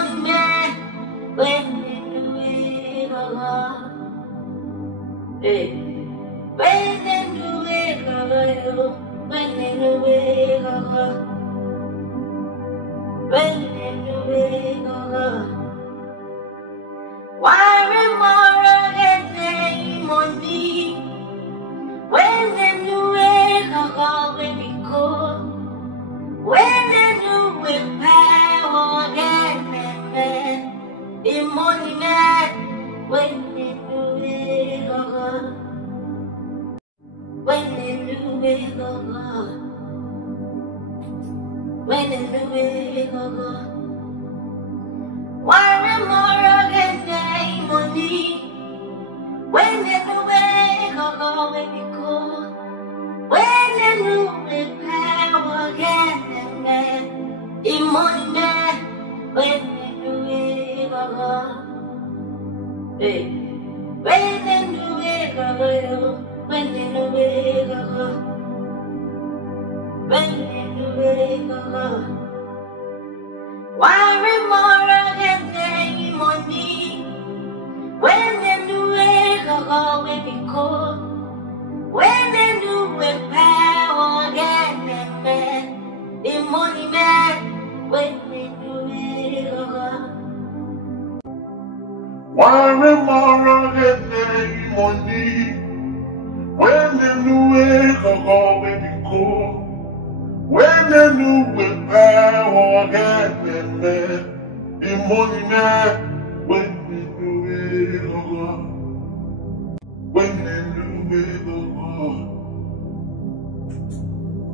money man, when you do it, hey. When you do it, when you do it, when you do it, why remember again money? When you do it, when you go. When they do with power again, the money man, when they do it, when they do it, when they do it, why more again, money? When they do it, when you go. When they do with power again, the money man, when they do it, hey. When they do it, when they do it, when they do it, why more again, money? When they do it, when we go. When they do with power again, the money man, when they do it, why remember again money? When they do it, when you go. When they do with power again, the money man, when they do it, when they do it,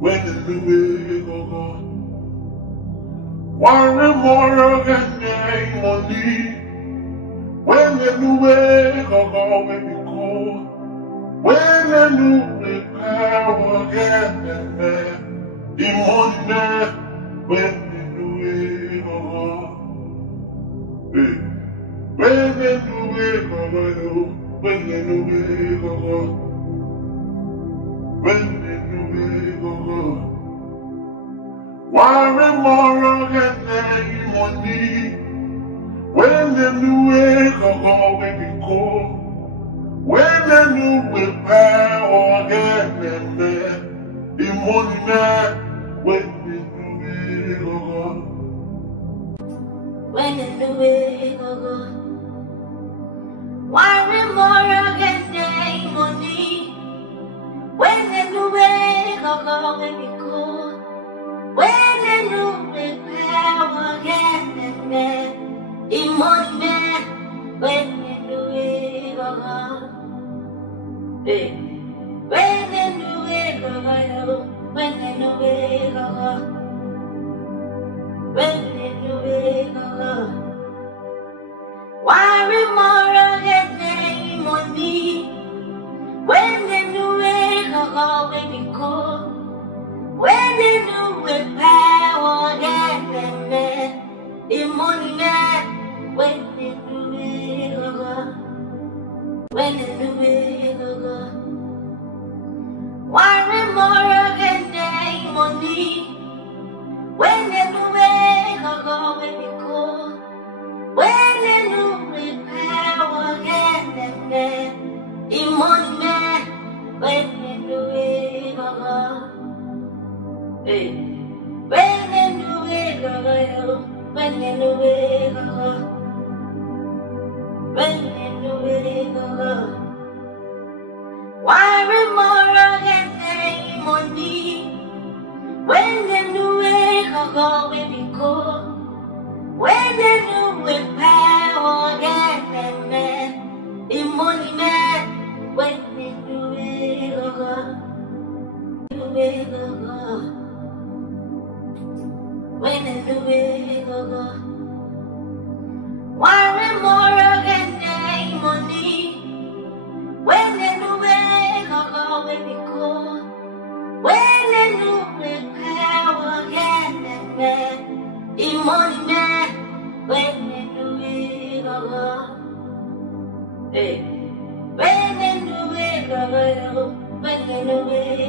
when they do it, why remember again money? When they do it, when you go. When they do it, power again, the money man, when they do it, when they do it, when they do it, when they do it, why remember again money? When they do it, when you go. When they do with power again, the money man, when they do it, when they do it, why remember again, money? When they do it, when we go. When they do with power again, the money man, when they do it, hey. When they do it, when they do it, when they do it, why remember again money? When they do it, when we go. When they do with power again, the money man, when they do it, when they do it, why remember again money? When they do it, when we go. When they do with power again, the money man, when they do it, hey. When they do it, when they do it, when they do it, why remember again money? When they do it, when we go. When they do with power again, the money man, when they do it, when they do it, why remember again money? When they do it, when we go. When they do with power again, the money man, when they do it, hey. When they do it, when they do it,